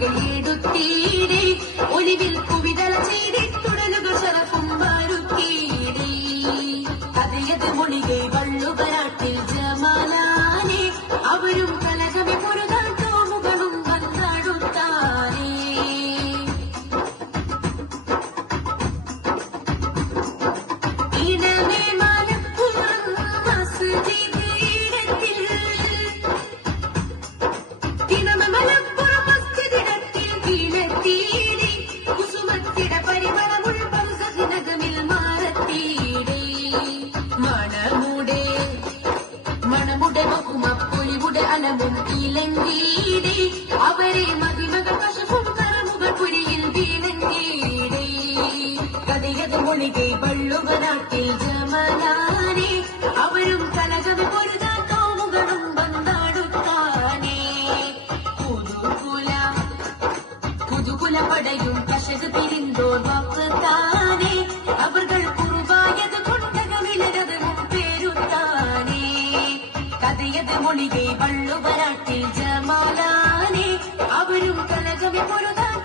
പകലെടുത്തീരെ ഒലിവിൽ കുവി ബഹുമപ്പുലിയുടെ ബഹുമപ്പുലിയുടെ അലമുത്തിയിലെങ്കിൽ അവരെ മതിമകൾ കശുഫും കറമുകൾ പുരിയിൽ വീണെങ്കിടേ. കഥയത് മൊഴികെ വള്ളുകനാട്ടിൽ ജമനാനെ. അവരും കലകത പൊരുതാൻ തോമുകളും വന്നാടുത്താനേ. പുതുകുല പുതുകുല പടയും കശക് പിരിന്തോൻ കടമൊഴികെ വള്ളുവരാട്ടിൽ ജമാലാനെ അവരും കലകമി പൊരുതാൻ